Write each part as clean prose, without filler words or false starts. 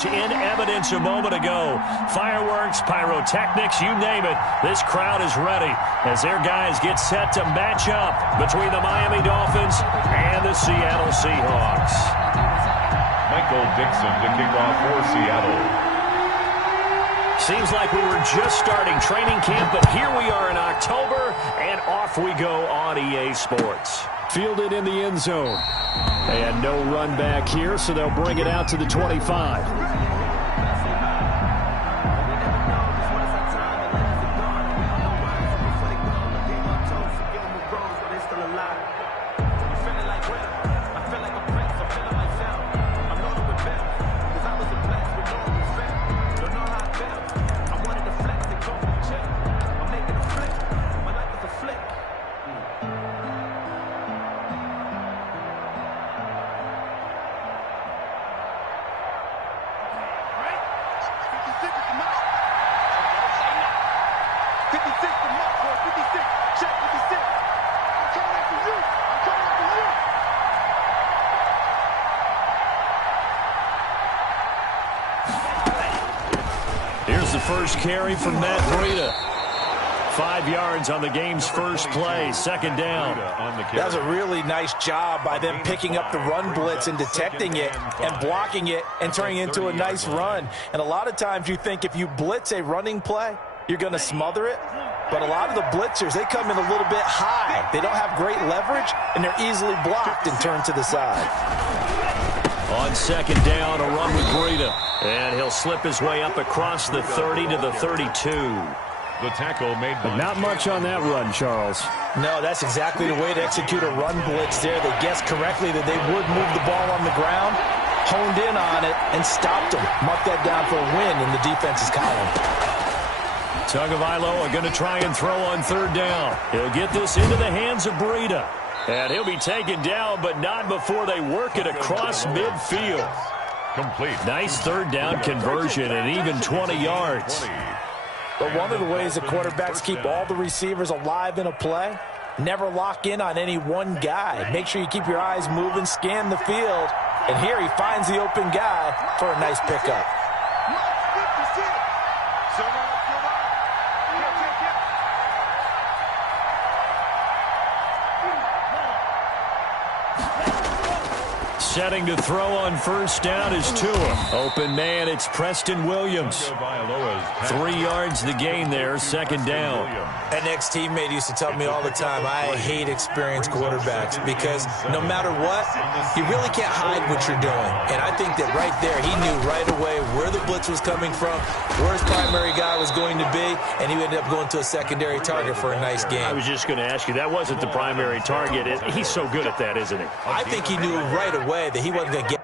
In evidence a moment ago. Fireworks, pyrotechnics, you name it. This crowd is ready as their guys get set to match up between the Miami Dolphins and the Seattle Seahawks. Michael Dixon to kick off for Seattle. Seems like we were just starting training camp, but here we are in October, and off we go on EA Sports. Fielded in the end zone. And no run back here, so they'll bring it out to the 25. Here's the first carry from Matt Breida. 5 yards on the game's first play, second down. That was a really nice job by them picking up the run blitz and detecting it and blocking it and turning it into a nice run. And a lot of times you think if you blitz a running play, you're going to smother it. But a lot of the blitzers, they come in a little bit high. They don't have great leverage, and they're easily blocked and turned to the side. On second down, a run with Breida. And he'll slip his way up across the 30 to the 32. The tackle made by... But not much on that run, Charles. No, that's exactly the way to execute a run blitz there. They guessed correctly that they would move the ball on the ground, honed in on it, and stopped them. Mark that down for a win in the defense's column. Tagovailoa going to try and throw on third down. He'll get this into the hands of Breida. And he'll be taken down, but not before they work it across midfield. Complete. Nice third down conversion and even 20 yards. But one of the ways the quarterbacks keep all the receivers alive in a play, never lock in on any one guy. Make sure you keep your eyes moving, scan the field. And here he finds the open guy for a nice pickup. Setting to throw on first down is Tua. Open man, it's Preston Williams. 3 yards the gain there, second down. An ex-teammate used to tell me all the time, I hate experienced quarterbacks because no matter what, you really can't hide what you're doing. And I think that right there, he knew right away where the blitz was coming from, where his primary guy was going to be, and he ended up going to a secondary target for a nice game. I was just going to ask you, that wasn't the primary target. He's so good at that, isn't he? I think he knew right away that he wasn't going to get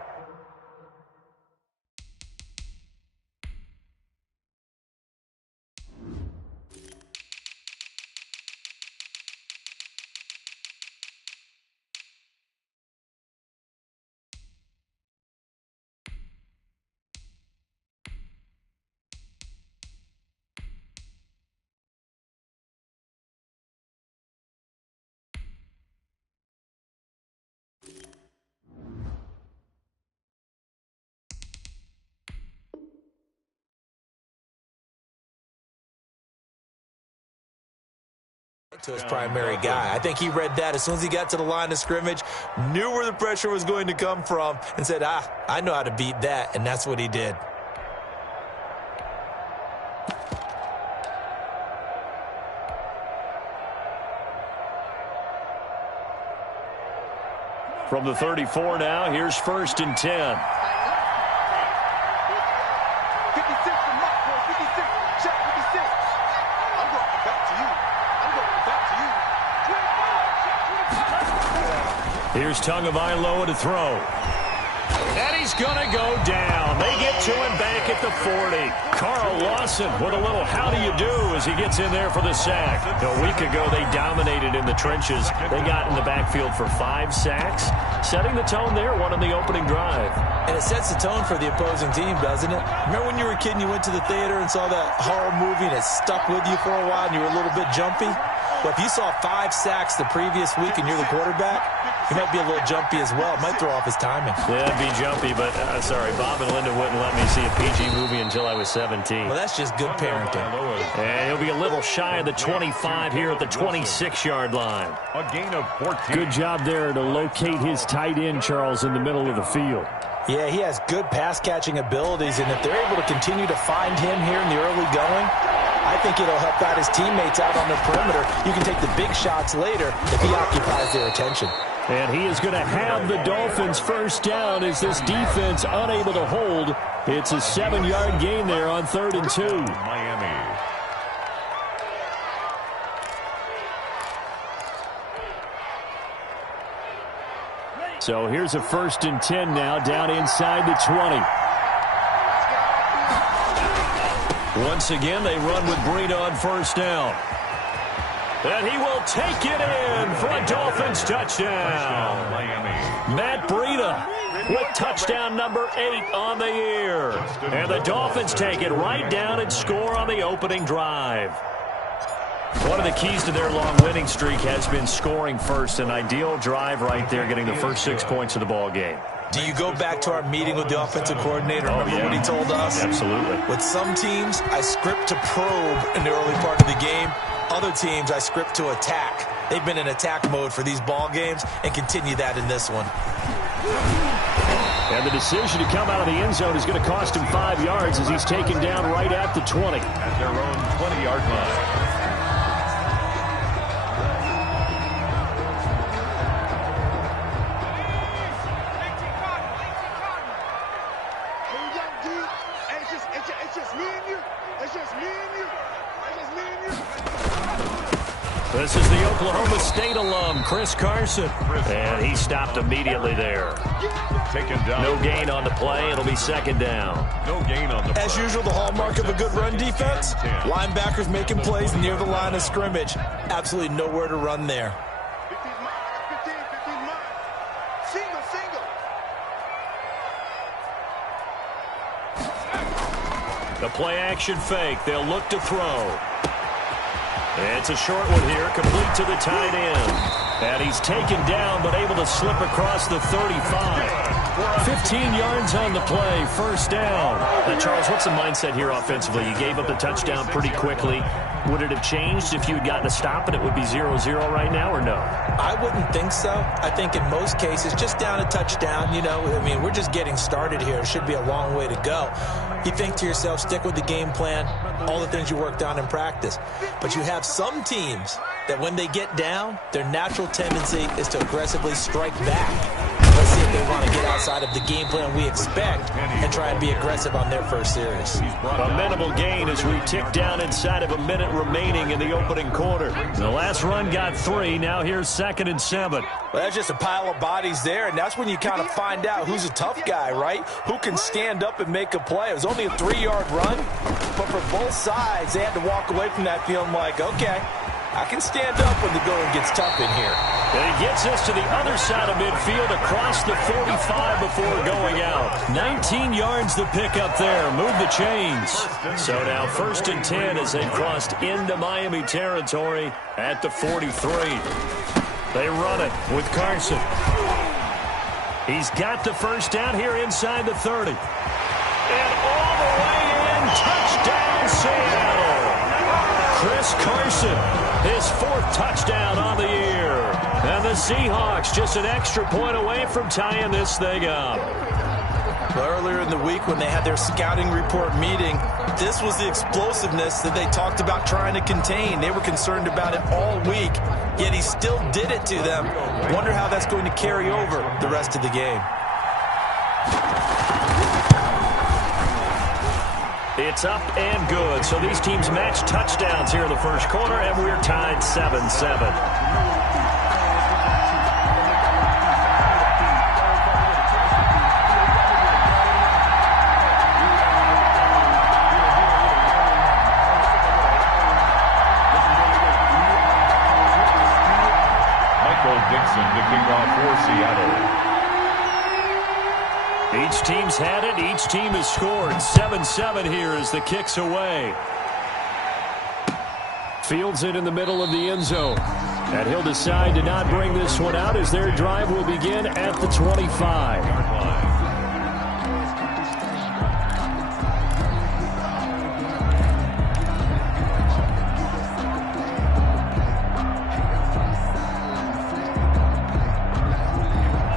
to his primary guy. I think he read that as soon as he got to the line of scrimmage, knew where the pressure was going to come from, and said, I know how to beat that, and that's what he did. From the 34 now, here's first and 10. Here's Tagovailoa to throw. And he's going to go down. They get to him back at the 40. Carl Lawson with a little how do you do as he gets in there for the sack. A week ago, they dominated in the trenches. They got in the backfield for 5 sacks, setting the tone there, one on the opening drive. And it sets the tone for the opposing team, doesn't it? Remember when you were a kid and you went to the theater and saw that horror movie and it stuck with you for a while and you were a little bit jumpy? Well, if you saw 5 sacks the previous week and you're the quarterback, He might be a little jumpy as well. Might throw off his timing. Yeah, it'd be jumpy, but sorry, Bob and Linda wouldn't let me see a PG movie until I was 17. Well, that's just good parenting. And he'll be a little shy of the 25 here at the 26-yard line. A gain of 14. Good job there to locate his tight end, Charles, in the middle of the field. Yeah, he has good pass-catching abilities, and if they're able to continue to find him here in the early going, I think it'll help out his teammates out on the perimeter. You can take the big shots later if he occupies their attention. And he is going to have the Dolphins first down as this defense unable to hold. It's a 7-yard gain there on 3rd and 2. Miami. So here's a 1st and 10 now down inside the 20. Once again, they run with Breida on 1st down. And he will take it in for a Dolphins touchdown. Matt Breida with touchdown number 8 on the year. And the Dolphins take it right down and score on the opening drive. One of the keys to their long winning streak has been scoring first. An ideal drive right there, getting the first 6 points of the ball game. Do you go back to our meeting with the offensive coordinator? Remember what he told us? Absolutely. With some teams, I script to probe in the early part of the game. Other teams, I script to attack. They've been in attack mode for these ball games and continue that in this one. And the decision to come out of the end zone is going to cost him 5 yards as he's taken down right at the 20. At their own 20-yard line. This is the Oklahoma State alum, Chris Carson. And he stopped immediately there. Taken down. No gain on the play. It'll be 2nd down. No gain on the play. As usual, the hallmark of a good run defense, linebackers making plays near the line of scrimmage. Absolutely nowhere to run there. The play action fake. They'll look to throw. It's a short one here, complete to the tight end. And he's taken down, but able to slip across the 35. 15 yards on the play, 1st down. Now, Charles, what's the mindset here offensively? You gave up the touchdown pretty quickly. Would it have changed if you had gotten a stop and it would be 0-0 right now, or no? I wouldn't think so. I think in most cases, just down a touchdown, you know, I mean, we're just getting started here. It should be a long way to go. You think to yourself, stick with the game plan, all the things you worked on in practice. But you have some teams that when they get down, their natural tendency is to aggressively strike back. Let's see if they want to get outside of the game plan we expect and try and be aggressive on their first series. A minimal gain as we tick down inside of a minute remaining in the opening quarter. The last run got 3. Now here's 2nd and 7. Well, that's just a pile of bodies there, and that's when you kind of find out who's a tough guy, right? Who can stand up and make a play. It was only a 3-yard run, but for both sides, they had to walk away from that feeling like, okay, I can stand up when the going gets tough in here. And he gets us to the other side of midfield across the 45 before going out. 19 yards to pick up there. Move the chains. So now 1st and 10 as they've crossed into Miami territory at the 43. They run it with Carson. He's got the first down here inside the 30. And all the way in, touchdown Seattle. Chris Carson, his 4th touchdown on the year. And the Seahawks just an extra point away from tying this thing up. Well, earlier in the week when they had their scouting report meeting, this was the explosiveness that they talked about trying to contain. They were concerned about it all week, yet he still did it to them. Wonder how that's going to carry over the rest of the game. It's up and good. So these teams match touchdowns here in the first quarter, and we're tied 7-7. Dixon to kick off for Seattle. Each team's had it. Each team has scored. 7-7 here as the kick's away. Fields it in the middle of the end zone. And he'll decide to not bring this one out as their drive will begin at the 25.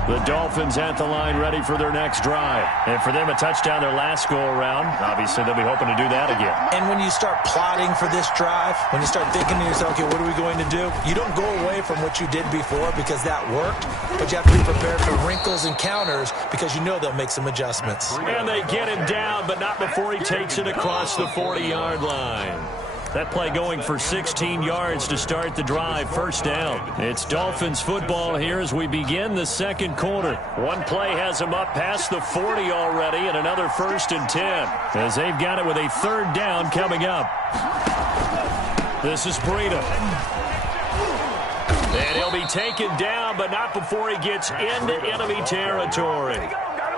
The Dolphins at the line ready for their next drive. And for them, a touchdown their last go-around. Obviously, they'll be hoping to do that again. And when you start plotting for this drive, when you start thinking to yourself, okay, what are we going to do? You don't go away from what you did before because that worked, but you have to be prepared for wrinkles and counters because you know they'll make some adjustments. And they get him down, but not before he takes it across the 40-yard line. That play going for 16 yards to start the drive, first down. It's Dolphins football here as we begin the second quarter. One play has them up past the 40 already, and another 1st and 10 as they've got it with a 3rd down coming up. This is Breida. And he'll be taken down, but not before he gets into enemy territory.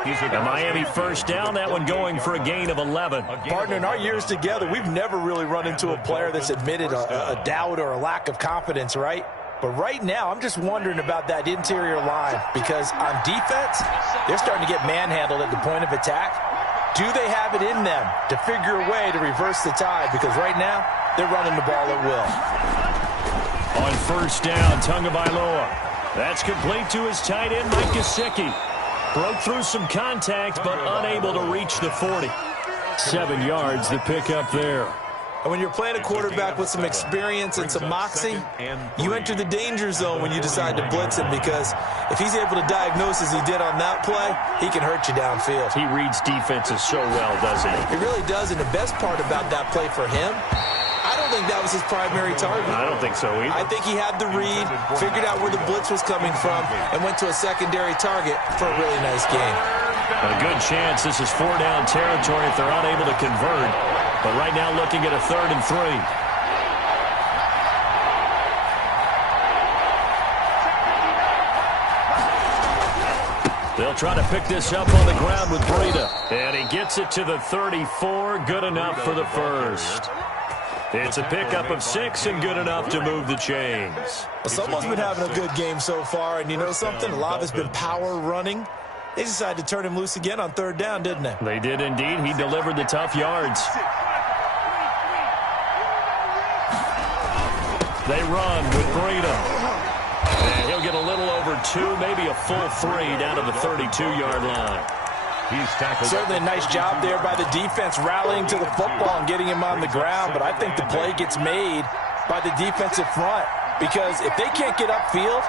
A Miami 1st down, that one going for a gain of 11. Partner, in our years together, we've never really run into a player that's admitted a doubt or a lack of confidence, right? But right now, I'm just wondering about that interior line because on defense, they're starting to get manhandled at the point of attack. Do they have it in them to figure a way to reverse the tide? Because right now, they're running the ball at will. On 1st down, Tagovailoa. That's complete to his tight end, Mike Gesicki. Broke through some contact, but unable to reach the 40. 7 yards, the pickup there. And when you're playing a quarterback with some experience and some moxie, you enter the danger zone when you decide to blitz him because if he's able to diagnose as he did on that play, he can hurt you downfield. He reads defenses so well, doesn't he? He really does, and the best part about that play for him, I don't think that was his primary target. I don't think so either. I think he had the read, figured out where the blitz was coming from, and went to a secondary target for a really nice game. A good chance this is 4-down territory if they're unable to convert. But right now looking at a 3rd and 3. They'll try to pick this up on the ground with Breida. And he gets it to the 34. Good enough for the 1st. It's a pickup of 6 and good enough to move the chains. Well, someone's been having a good game so far, and you know something? A lot of it's been power running. They decided to turn him loose again on 3rd down, didn't they? They did indeed. He delivered the tough yards. They run with Breida. And he'll get a little over 2, maybe a full 3 down to the 32-yard line. He's tackled. Certainly a nice job there by the defense rallying to the football and getting him on the ground, but I think the play gets made by the defensive front because if they can't get upfield,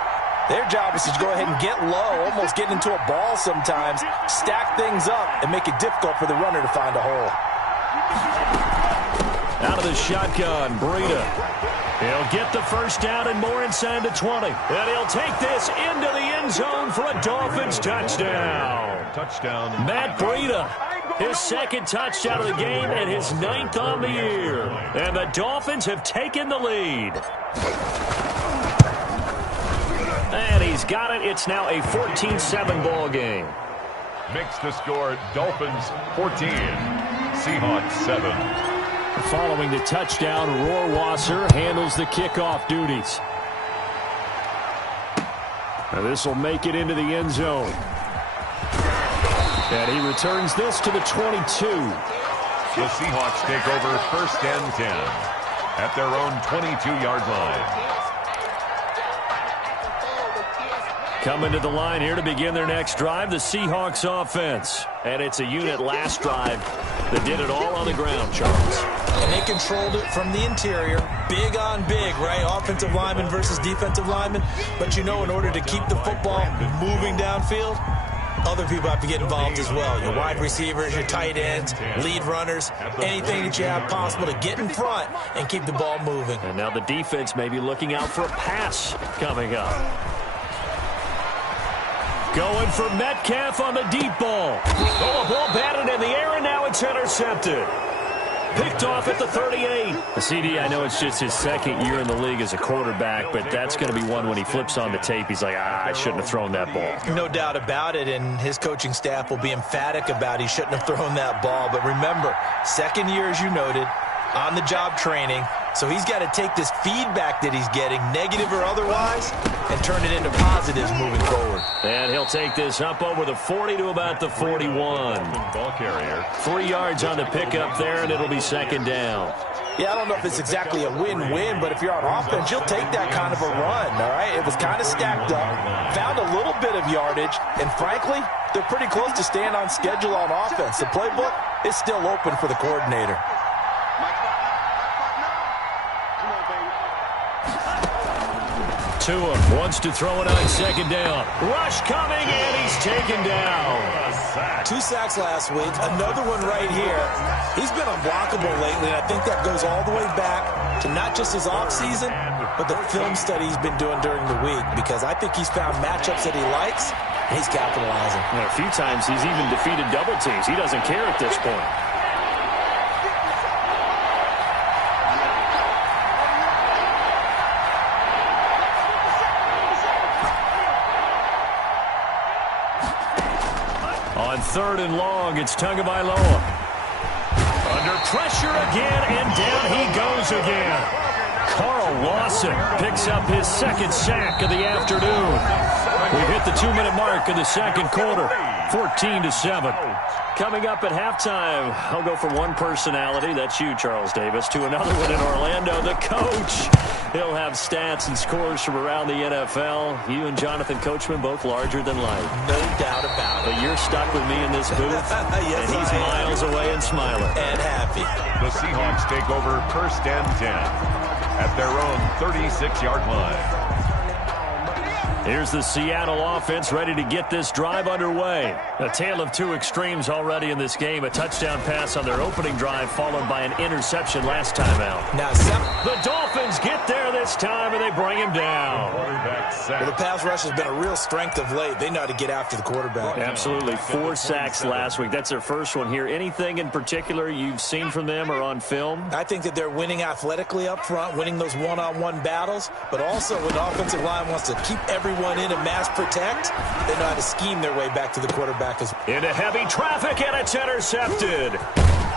their job is to go ahead and get low, almost get into a ball sometimes, stack things up, and make it difficult for the runner to find a hole. Out of the shotgun, Breida. He'll get the 1st down and more inside the 20. And he'll take this into the end zone for a Dolphins touchdown. Touchdown. Matt Breida, his 2nd touchdown of the game and his 9th on the year. And the Dolphins have taken the lead. And he's got it. It's now a 14-7 ball game. Makes the score Dolphins 14, Seahawks 7. Following the touchdown, Rohrwasser handles the kickoff duties. Now this will make it into the end zone. And he returns this to the 22. The Seahawks take over 1st and 10 at their own 22-yard line. Coming to the line here to begin their next drive, the Seahawks offense. And it's a unit last drive that did it all on the ground, Charles. And they controlled it from the interior. Big on big, right? Offensive lineman versus defensive lineman. But you know, in order to keep the football moving downfield, other people have to get involved as well. Your wide receivers, your tight ends, lead runners, anything that you have possible to get in front and keep the ball moving. And now the defense may be looking out for a pass coming up. Going for Metcalf on the deep ball. Oh, a ball batted in the air, and now it's intercepted. Picked off at the 38. The CD, I know it's just his 2nd year in the league as a quarterback, but that's going to be one when he flips on the tape, he's like, I shouldn't have thrown that ball. No doubt about it, and his coaching staff will be emphatic about he shouldn't have thrown that ball. But remember, 2nd year, as you noted, on-the-job training. So he's got to take this feedback that he's getting, negative or otherwise, and turn it into positives moving forward. And he'll take this up over the 40 to about the 41. Ball carrier. 3 yards on the pickup there, and it'll be second down. Yeah, I don't know if it's exactly a win-win, but if you're on offense, you'll take that kind of a run, all right? It was kind of stacked up, found a little bit of yardage, and frankly, they're pretty close to staying on schedule on offense. The playbook is still open for the coordinator. Tua wants to throw it on second down. Rush coming, and he's taken down. 2 sacks last week, another one right here. He's been unblockable lately, and I think that goes all the way back to not just his offseason, but the film study he's been doing during the week, because I think he's found matchups that he likes, and he's capitalizing. And a few times he's even defeated double teams. He doesn't care at this point. On 3rd and long, it's Tagovailoa. Under pressure again, and down he goes again. Carl Lawson picks up his 2nd sack of the afternoon. We've hit the 2-minute mark of the 2nd quarter, 14-7. Coming up at halftime, I'll go from one personality, that's you, Charles Davis, to another one in Orlando, the coach. He'll have stats and scores from around the NFL. You and Jonathan Coachman both larger than life. No doubt about it. But you're stuck with me in this booth, yes, and he's miles away and smiling. And happy. The Seahawks take over 1st and 10 at their own 36-yard line. Here's the Seattle offense ready to get this drive underway. A tale of 2 extremes already in this game. A touchdown pass on their opening drive followed by an interception last time out. Now, the Dolphins get there this time, and they bring him down. Well, the pass rush has been a real strength of late. They know how to get after the quarterback. Absolutely. 4 sacks last week. That's their first one here. Anything in particular you've seen from them or on film? I think that they're winning athletically up front, winning those one-on-one battles, but also when the offensive line wants to keep everyone in and mass protect, they know how to scheme their way back to the quarterback. Into heavy traffic, and it's intercepted.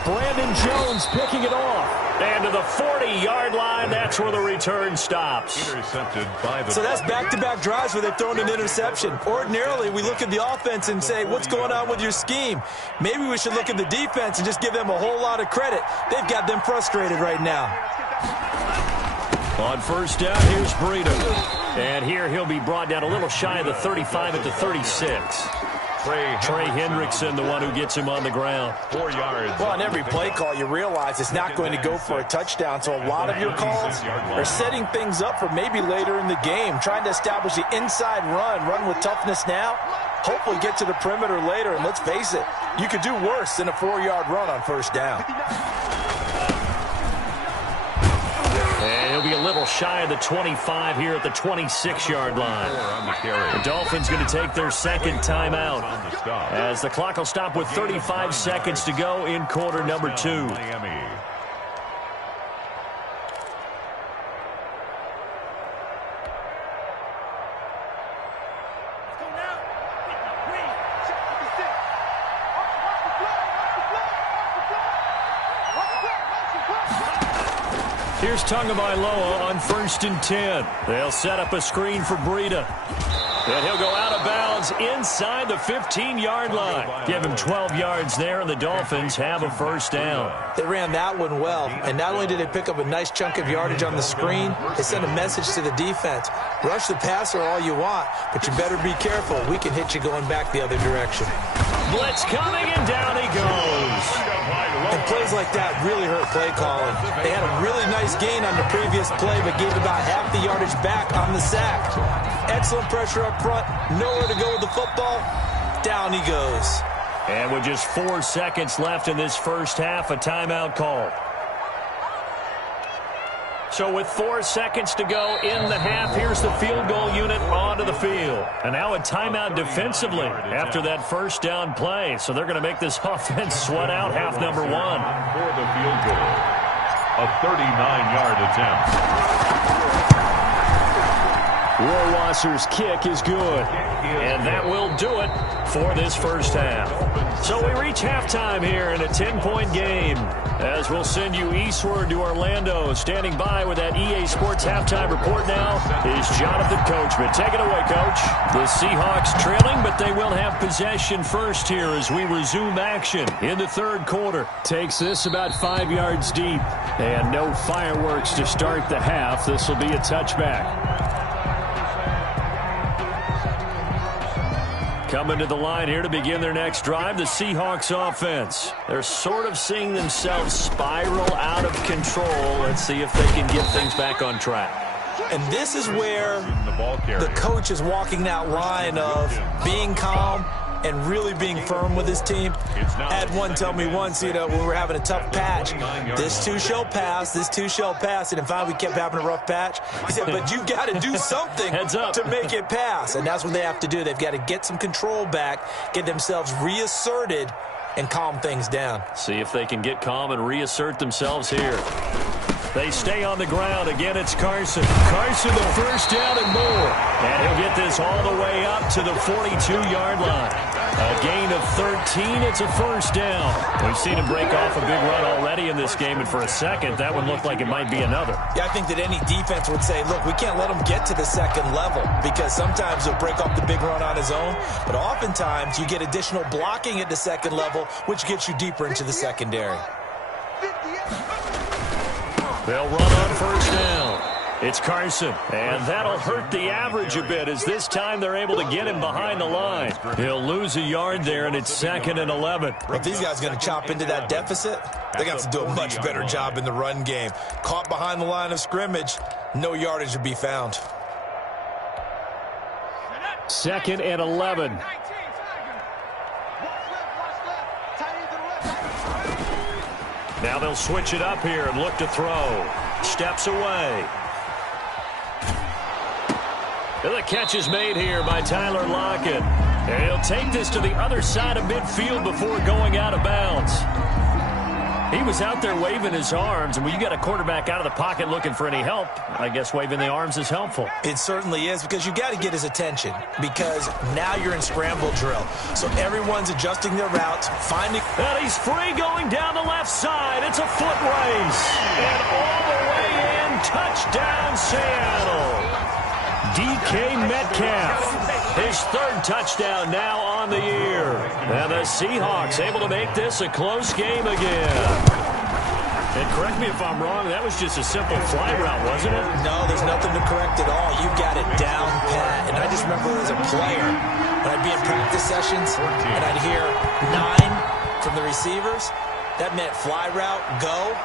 Brandon Jones picking it off. And to the 40-yard line, that's where the return stops. Intercepted by the... So that's back-to-back drives where they've thrown an interception. Ordinarily, we look at the offense and say, what's going on with your scheme? Maybe we should look at the defense and just give them a whole lot of credit. They've got them frustrated right now. On 1st down, here's Breida. And here he'll be brought down a little shy of the 35 at the 36. Trey Hendrickson, the one who gets him on the ground. 4 yards. Well, on every play call, you realize it's not going to go for a touchdown. So a lot of your calls are setting things up for maybe later in the game, trying to establish the inside run with toughness now, hopefully get to the perimeter later. And let's face it, you could do worse than a 4-yard run on 1st down. And he'll be a little shy of the 25 here at the 26-yard line. The Dolphins going to take their 2nd timeout as the clock will stop with 35 seconds to go in quarter number 2. Here's Tagovailoa on 1st and 10. They'll set up a screen for Breida. And he'll go out of bounds inside the 15-yard line. Give him 12 yards there, and the Dolphins have a 1st down. They ran that one well, and not only did they pick up a nice chunk of yardage on the screen, they sent a message to the defense. Rush the passer all you want, but you better be careful. We can hit you going back the other direction. Blitz coming, and down he goes. And plays like that really hurt play calling. They had a really nice gain on the previous play, but gave about half the yardage back on the sack. Excellent pressure up front. Nowhere to go with the football. Down he goes. And with just 4 seconds left in this 1st half, a timeout call. So with 4 seconds to go in the half, here's the field goal unit onto the field. And now a timeout defensively after that 1st down play. So they're going to make this offense sweat out half number 1. For the field goal, a 39-yard attempt. Rohrwasser's kick is good. And that will do it for this 1st half. So we reach halftime here in a 10-point game. As we'll send you eastward to Orlando. Standing by with that EA Sports halftime report now is Jonathan Coachman. Take it away, Coach. The Seahawks trailing, but they will have possession first here as we resume action in the third quarter. Takes this about 5 yards deep. And no fireworks to start the half. This will be a touchback. Coming to the line here to begin their next drive, the Seahawks offense. They're sort of seeing themselves spiral out of control. Let's see if they can get things back on track. And this is where the coach is walking that line of being calm and really being firm with his team. I had one tell me once, when we were having a tough patch, this too shall pass, this too shall pass. And in fact, we kept having a rough patch. He said, but you got to do something to make it pass. And that's what they have to do. They've got to get some control back, get themselves reasserted, and calm things down. See if they can get calm and reassert themselves here. They stay on the ground. Again, it's Carson. Carson, the first down and more. And he'll get this all the way up to the 42-yard line. A gain of 13. It's a first down. We've seen him break off a big run already in this game, and for a second, that one looked like it might be another. Yeah, I think that any defense would say, look, we can't let him get to the second level because sometimes he'll break off the big run on his own, but oftentimes you get additional blocking at the second level, which gets you deeper into the secondary. They'll run on first down. It's Carson, and that'll hurt the average a bit as this time they're able to get him behind the line. He'll lose a yard there, and it's 2nd and 11. If these guys are going to chop into that deficit, they're going to have to do a much better job in the run game. Caught behind the line of scrimmage, no yardage to be found. 2nd and 11. Now they'll switch it up here and look to throw. Steps away. And the catch is made here by Tyler Lockett. And he'll take this to the other side of midfield before going out of bounds. He was out there waving his arms, and when you got a quarterback out of the pocket looking for any help, I guess waving the arms is helpful. It certainly is, because you got to get his attention, because now you're in scramble drill. So everyone's adjusting their routes, finding... And he's free going down the left side. It's a foot race. And all the way in, touchdown Seattle. DK Metcalf, his 3rd touchdown now on the year. And the Seahawks able to make this a close game again. And correct me if I'm wrong, that was just a simple fly route, wasn't it? No, there's nothing to correct at all. You've got it down pat. And I just remember as a player, when I'd be in practice sessions and I'd hear 9 from the receivers, that meant fly route, go,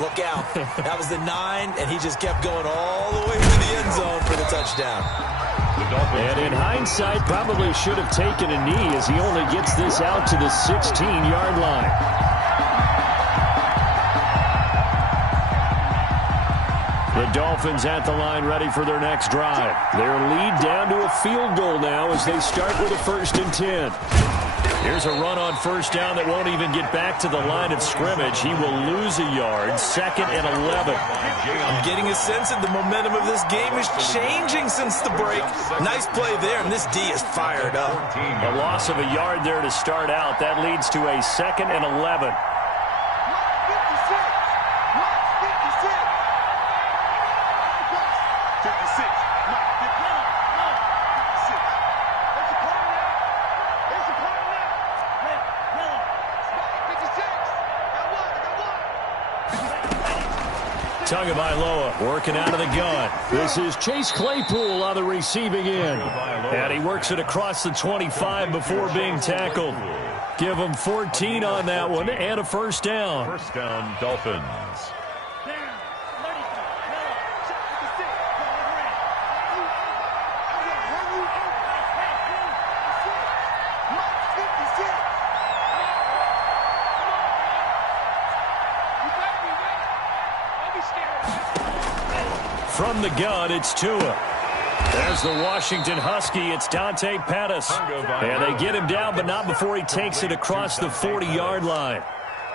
look out. That was the 9, and he just kept going all the way to the end zone for the touchdown. And in hindsight, probably should have taken a knee as he only gets this out to the 16-yard line. The Dolphins at the line ready for their next drive. Their lead down to a field goal now as they start with a 1st and 10. Here's a run on first down that won't even get back to the line of scrimmage. He will lose a yard. 2nd and 11. I'm getting a sense that the momentum of this game is changing since the break. Nice play there, and this D is fired up. A loss of a yard there to start out. That leads to a 2nd and 11. Tagovailoa working out of the gun. This is Chase Claypool on the receiving end. And he works it across the 25 before being tackled. Give him 14 on that one and a first down. First down, Dolphins. From the gun, it's Tua. There's the Washington Husky. It's Dante Pettis. And they get him down, but not before he takes it across the 40-yard line.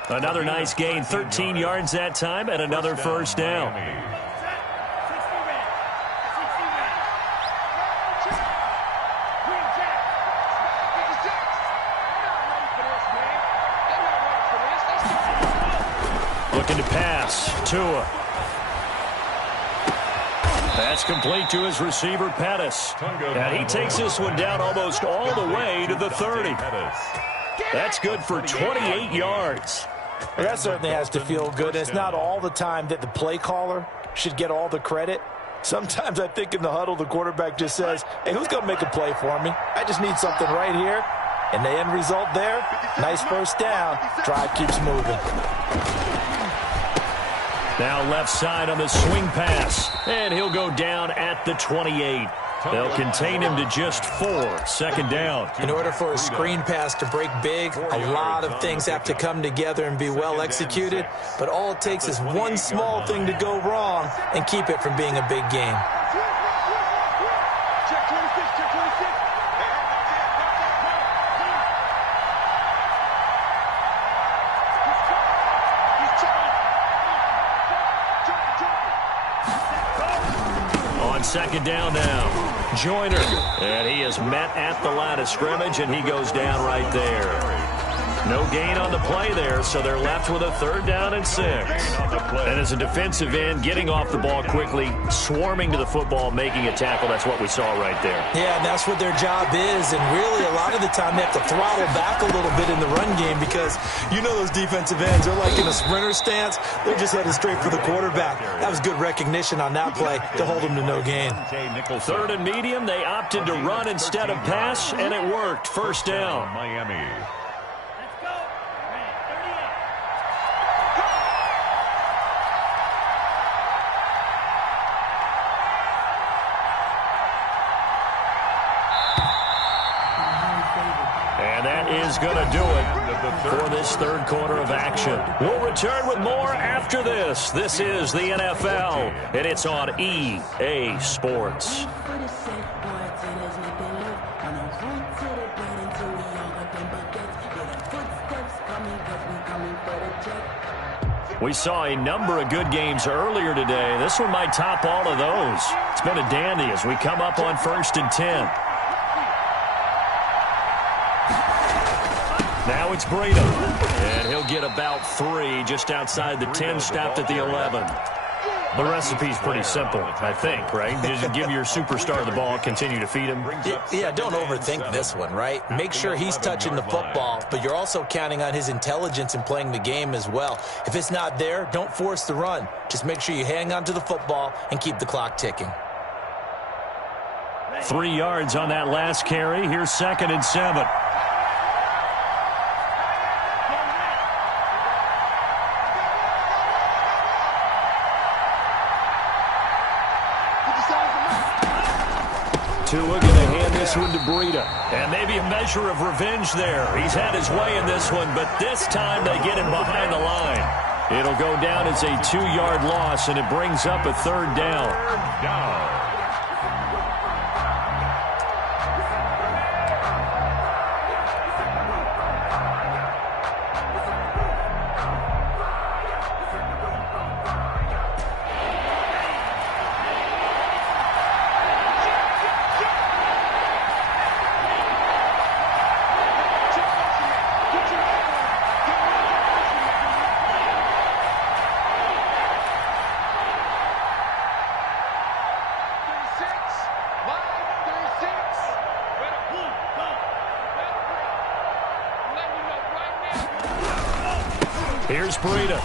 Another nice gain, 13 yards that time, and another first down. Looking to pass. Tua. That's complete to his receiver, Pettis. And he takes this one down almost all the way to the 30. That's good for 28 yards. Well, that certainly has to feel good. It's not all the time that the play caller should get all the credit. Sometimes I think in the huddle, the quarterback just says, hey, who's going to make a play for me? I just need something right here. And the end result there, nice first down. Drive keeps moving. Now left side on the swing pass. And he'll go down at the 28. They'll contain him to just 4. Second down. In order for a screen pass to break big, a lot of things have to come together and be well executed. But all it takes is one small thing to go wrong and keep it from being a big game. Second down now. Joyner. And he is met at the line of scrimmage, and he goes down right there. No gain on the play there, so they're left with a 3rd down and 6. And as a defensive end, getting off the ball quickly, swarming to the football, making a tackle, that's what we saw right there. Yeah, and that's what their job is. And really, a lot of the time, they have to throttle back a little bit in the run game because you know those defensive ends, they're like in a sprinter stance. They're just headed straight for the quarterback. That was good recognition on that play to hold them to no gain. 3rd and medium, they opted to run instead of pass, and it worked. First down. Miami. Is going to do it for this 3rd quarter of action. We'll return with more after this. This is the NFL, and it's on EA Sports. We saw a number of good games earlier today. This one might top all of those. It's been a dandy as we come up on 1st and 10. Now it's Breida, and he'll get about 3 just outside the 10, stopped at the 11. The recipe's pretty simple, I think, right? Just give your superstar the ball, continue to feed him. Yeah, don't overthink this one, right? Make sure he's touching the football, but you're also counting on his intelligence in playing the game as well. If it's not there, don't force the run. Just make sure you hang on to the football and keep the clock ticking. 3 yards on that last carry. Here's 2nd and 7. Tua going to hand this one to Breida. And maybe a measure of revenge there. He's had his way in this one, but this time they get him behind the line. It'll go down as a 2-yard loss, and it brings up a 3rd down. Here's Breida.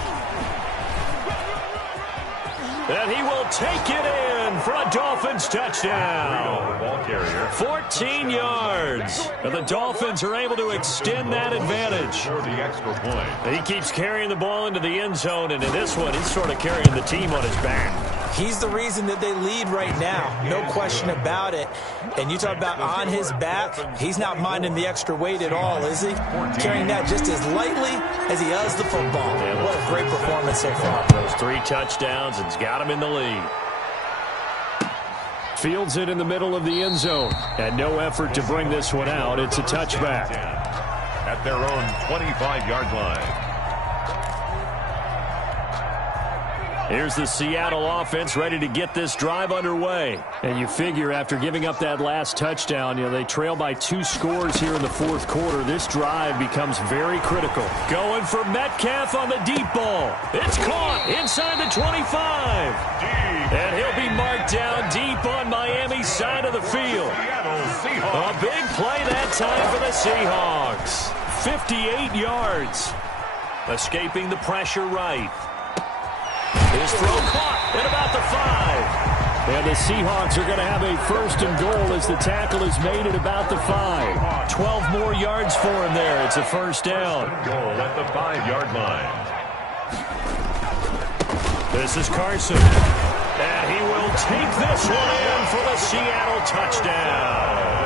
And he will take it in for a Dolphins touchdown. 14 yards. And the Dolphins are able to extend that advantage. He keeps carrying the ball into the end zone, and in this one, he's sort of carrying the team on his back. He's the reason that they lead right now. No question about it. And you talk about on his back, he's not minding the extra weight at all, is he? Carrying that just as lightly as he does the football. Yeah, what a great performance so far. Those 3 touchdowns and's got him in the lead. Fields it in the middle of the end zone. And no effort to bring this one out. It's a touchback. At their own 25-yard line. Here's the Seattle offense ready to get this drive underway. And you figure after giving up that last touchdown, they trail by 2 scores here in the fourth quarter. This drive becomes very critical. Going for Metcalf on the deep ball. It's caught inside the 25. And he'll be marked down deep on Miami's side of the field. A big play that time for the Seahawks. 58 yards. Escaping the pressure right. His throw caught at about the 5. And the Seahawks are going to have a first and goal as the tackle is made at about the 5. 12 more yards for him there. It's a first down. Goal at the 5-yard line. This is Carson. And he will take this one in for the Seattle touchdown.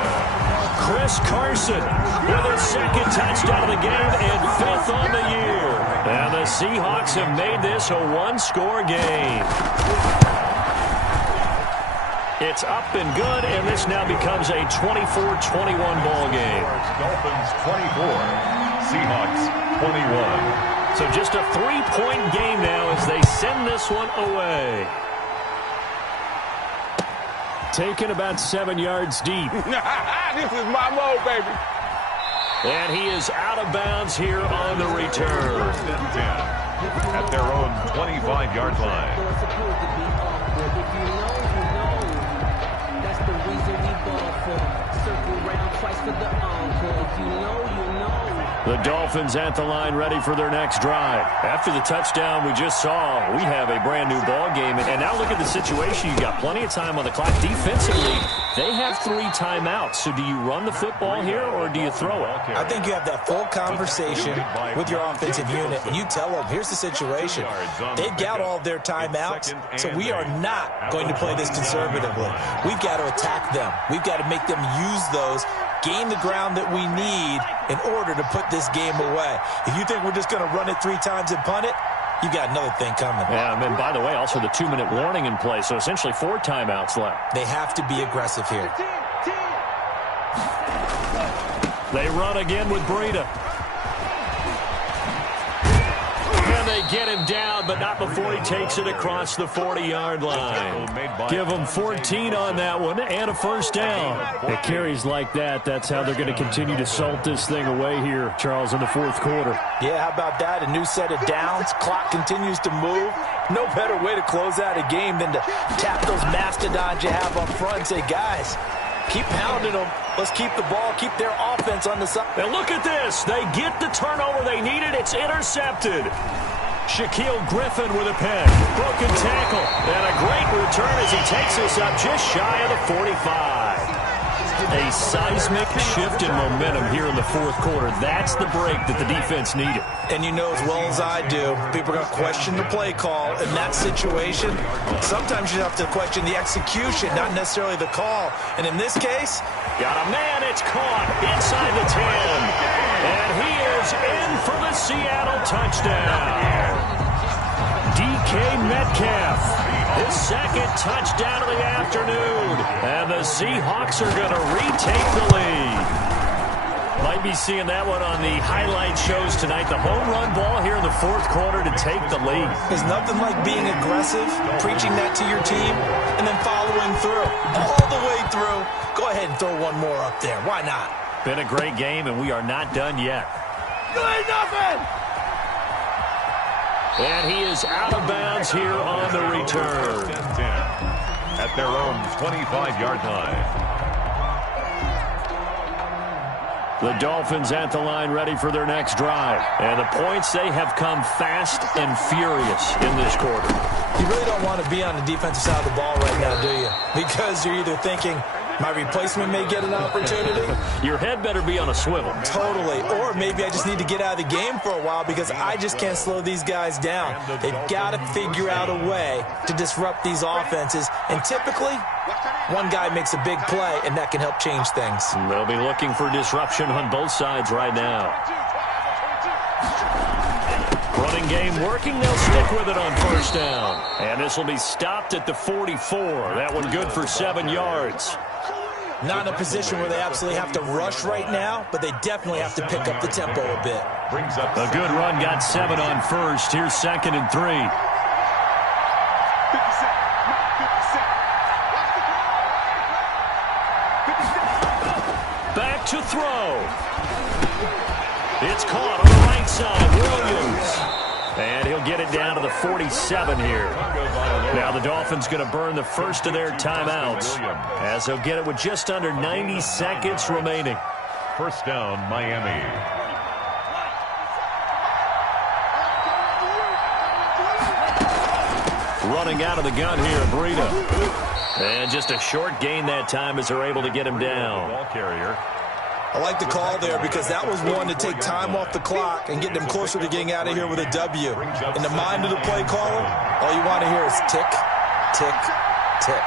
Chris Carson with his second touchdown of the game and 5th on the year. And the Seahawks have made this a 1-score game. It's up and good, and this now becomes a 24-21 ball game. Dolphins 24, Seahawks 21. So just a 3-point game now as they send this one away. Taken about 7 yards deep. This is my mode, baby. And he is out of bounds here on the return. First and 10 at their own 25-yard line. That's the reason we ball for. Circle round twice for the encore. If you know, you know. The Dolphins at the line ready for their next drive. After the touchdown we just saw, we have a brand new ball game. And now look at the situation. You've got plenty of time on the clock. Defensively, they have 3 timeouts. So do you run the football here or do you throw it? I think you have that full conversation with your offensive unit, and you tell them, here's the situation. They've got all of their timeouts, so we are not going to play this conservatively. We've got to attack them. We've got to make them use those, gain the ground that we need in order to put this game away. If you think we're just going to run it 3 times and punt it, you got another thing coming. Yeah, and by the way, also the 2-minute warning in play, so essentially 4 timeouts left. They have to be aggressive here. They run again with Breida. And they get him down, but not before he takes it across the 40-yard line. Give him 14 on that one and a first down. It carries like that. That's how they're going to continue to salt this thing away here, Charles, in the fourth quarter. Yeah, how about that? A new set of downs. Clock continues to move. No better way to close out a game than to tap those mastodons you have up front and say, guys, keep pounding them. Let's keep the ball, keep their offense on the side. Now look at this. They get the turnover they needed. It's intercepted. Shaquille Griffin with a pick. Broken tackle. And a great return as he takes us up just shy of the 45. A seismic shift in momentum here in the fourth quarter. That's the break that the defense needed. And you know as well as I do, people are going to question the play call in that situation. Sometimes you have to question the execution, not necessarily the call. And in this case, got a man. It's caught inside the 10. And he is in for the Seattle touchdown. DK Metcalf, his second touchdown of the afternoon. And the Seahawks are going to retake the lead. Might be seeing that one on the highlight shows tonight. The home run ball here in the fourth quarter to take the lead. There's nothing like being aggressive, preaching that to your team, and then following through. All the way through. Go ahead and throw one more up there. Why not? Been a great game, and we are not done yet. You ain't nothing! And he is out of bounds here on the return. First and 10 at their own 25-yard line. The Dolphins at the line ready for their next drive. And the points, they have come fast and furious in this quarter. You really don't want to be on the defensive side of the ball right now, do you? Because you're either thinking, my replacement may get an opportunity. Your head better be on a swivel. Totally. Or maybe I just need to get out of the game for a while because I just can't slow these guys down. They've got to figure out a way to disrupt these offenses. And typically, one guy makes a big play, and that can help change things. They'll be looking for disruption on both sides right now. Running game working. They'll stick with it on first down. And this will be stopped at the 44. That one good for 7 yards. Not in a position where they absolutely have to rush right now, but they definitely have to pick up the tempo a bit. Brings up a good run, got 7 on first. Here's 2nd and 3. Back to throw. It's caught on the right side. Williams. And he'll get it down to the 47 here. Now the Dolphins going to burn the first of their timeouts as they'll get it with just under 90 seconds remaining. First down, Miami. Running out of the gun here, Breida. And just a short gain that time as they're able to get him down. Ball carrier. I like the call there because that was one to take time off the clock and get them closer to getting out of here with a W. In the mind of the play caller, all you want to hear is tick, tick, tick.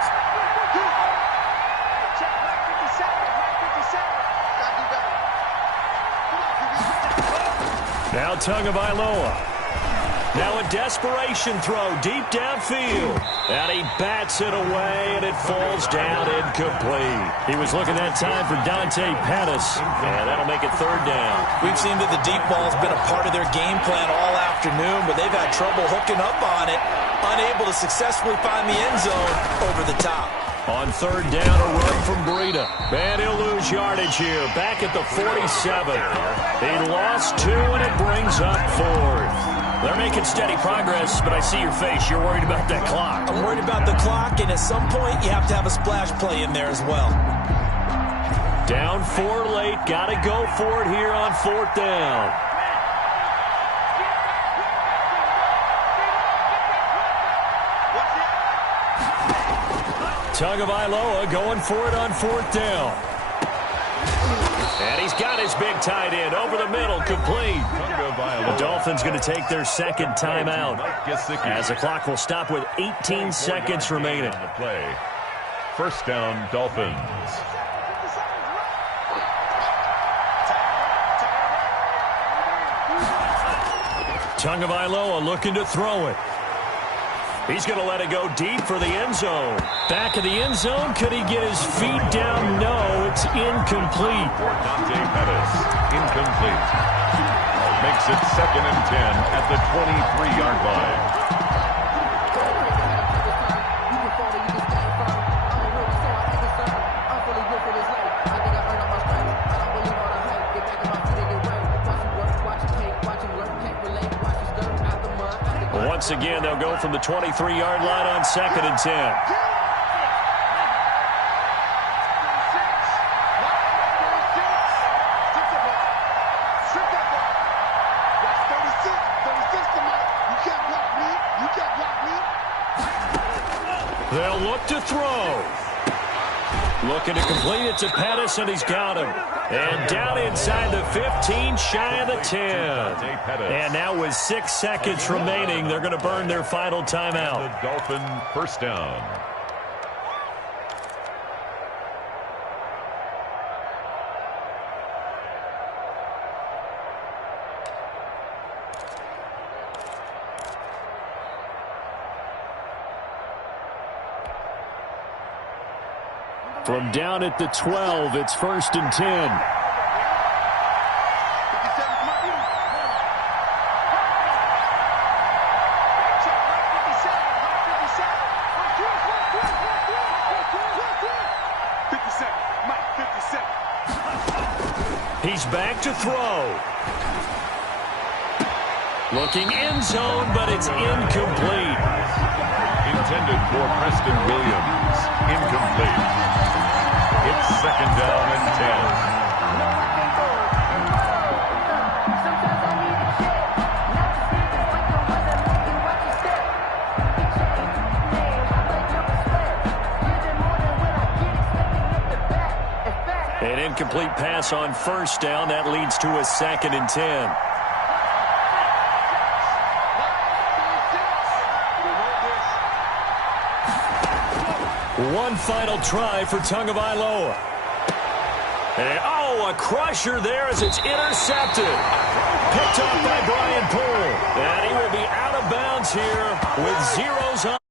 Now Tagovailoa. Now a desperation throw deep downfield. And he bats it away, and it falls down incomplete. He was looking that time for Dante Pettis, and that'll make it third down. We've seen that the deep ball's been a part of their game plan all afternoon, but they've had trouble hooking up on it, unable to successfully find the end zone over the top. On third down, a run from Breida. And he'll lose yardage here, back at the 47. He lost 2, and it brings up 4th. They're making steady progress, but I see your face. You're worried about that clock. I'm worried about the clock, and at some point, you have to have a splash play in there as well. Down 4 late. Got to go for it here on 4th down. Tagovailoa going for it on 4th down. And he's got his big tight end over the middle, complete. The Dolphins going to take their second timeout as the clock will stop with 18 seconds remaining. First down, Dolphins. Tagovailoa looking to throw it. He's going to let it go deep for the end zone. Back of the end zone. Could he get his feet down? No, it's incomplete. For Dante Pettis, incomplete. Makes it 2nd and 10 at the 23-yard line. Once again, they'll go from the 23-yard line on 2nd and 10. They'll look to throw. Looking to complete it to Pettis, and he's got him. And down inside the 15, shy of the 10. And now with 6 seconds remaining, they're going to burn their final timeout. The Dolphin first down. From down at the 12, it's 1st and 10. He's back to throw. Looking end zone, but it's incomplete. Intended for Preston Williams. Incomplete. It's 2nd down and 10. An incomplete pass on 1st down. That leads to a 2nd and 10. One final try for Tagovailoa. And, a crusher there as it's intercepted. Picked up by Brian Poole. And he will be out of bounds here with zeros on.